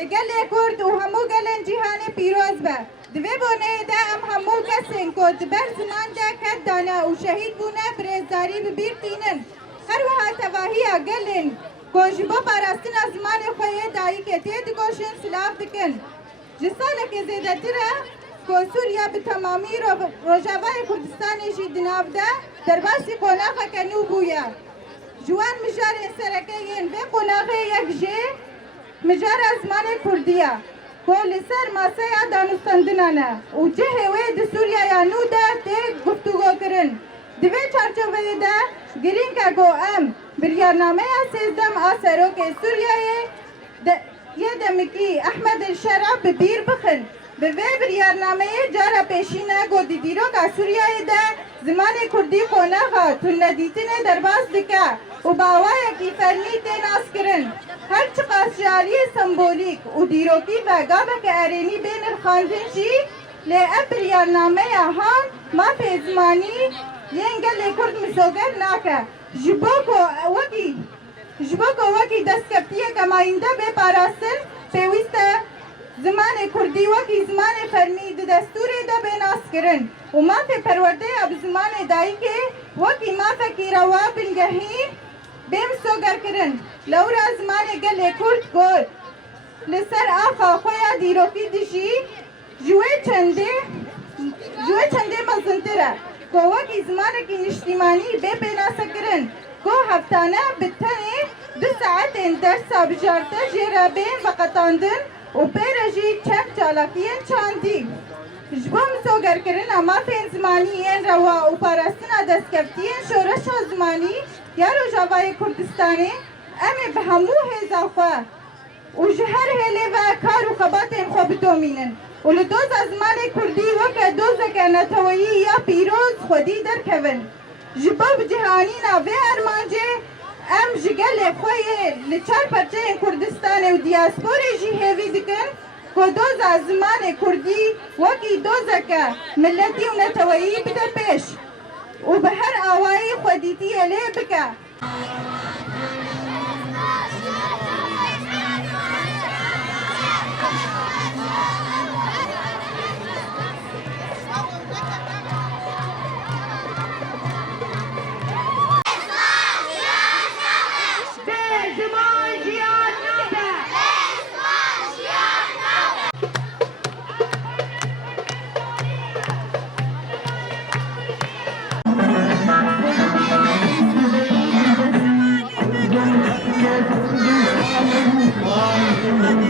لگل کرد و همو گلن جهان پیروز به دوی بونه ده ام همو کسین کد بر زمان ده کد دانه و شهید بونه برزداری ببیر تینن هر وها تواهی گلن کجبو پاراستن زمان خوی دایی که تید گوشن سلاف دکن جساله که زیده تره که سوریا به تمامی روژاوای کردستانی جی دناب ده در باسی قناقه کنو بویا جوان مجار سرکه ین به قناقه یک جه مجار ازمان کردیه کل سر ماسه دانستندنانه و جه هوی ده سوریا یا نو ده ته گفتگو کرن دوی چارچوبه ده گرین که گو ام بریارنامه سیزدم آسرو که سوریای یه دمکی احمد الشراب ببیر بخن به وی بریارنامه جارا پیشینه گو دیدیرو که سوریای ده زمان کردی قوناغا تون ندیتنه درباز دکه و باوای کی فرمی تیناس کرن هر چقدر جاری سمبولیک و دیروکی و گابه که ارینی بین الخاندن جی لی بریارنامه هان ما پیزمانی ینگل کرد مسوگر ناکه جبوکو وکی دستکفتیه کماینده به پاراستن پیوسته زمان کردی وکی زمان فرمی دستور ده به ناس کرن و ما فی پرورده اب زمان دایی که وکی ما فکی روا بنگهی بیم سوگر کرن لورا زمان گل کرد گل لسر آخا خویا دیروکی دشی جوه چنده مزنتره که وکی زمان که نشتیمانی به ناسه کرن که هفتانه بتنی 2 ساعت درسا بجارته جیره بین و قطاندن و پیرجی چند چالاکین چاندی جبو مسوگر کرن اما فین زمانی این روا و پاراستنا دستکفتین شورش زمانی یا روژاوای کردستانی امی به همو هیزا خواه و جهر هلی و کار و خباتین خوب دومینن و لدوز از زمان کردی وکه دوزه که نتویی یا پیروز خودی در کون جباب جهانی ناوی ارمانجه ام جگل خوی لچار پرچه کردستان و دیاسپوری جی هیوی دکن که دوز از زمان کردی وکی دوزه که ملتی و نتویی بده پیش و به هر آوائی خودیتی لی بکه Wow.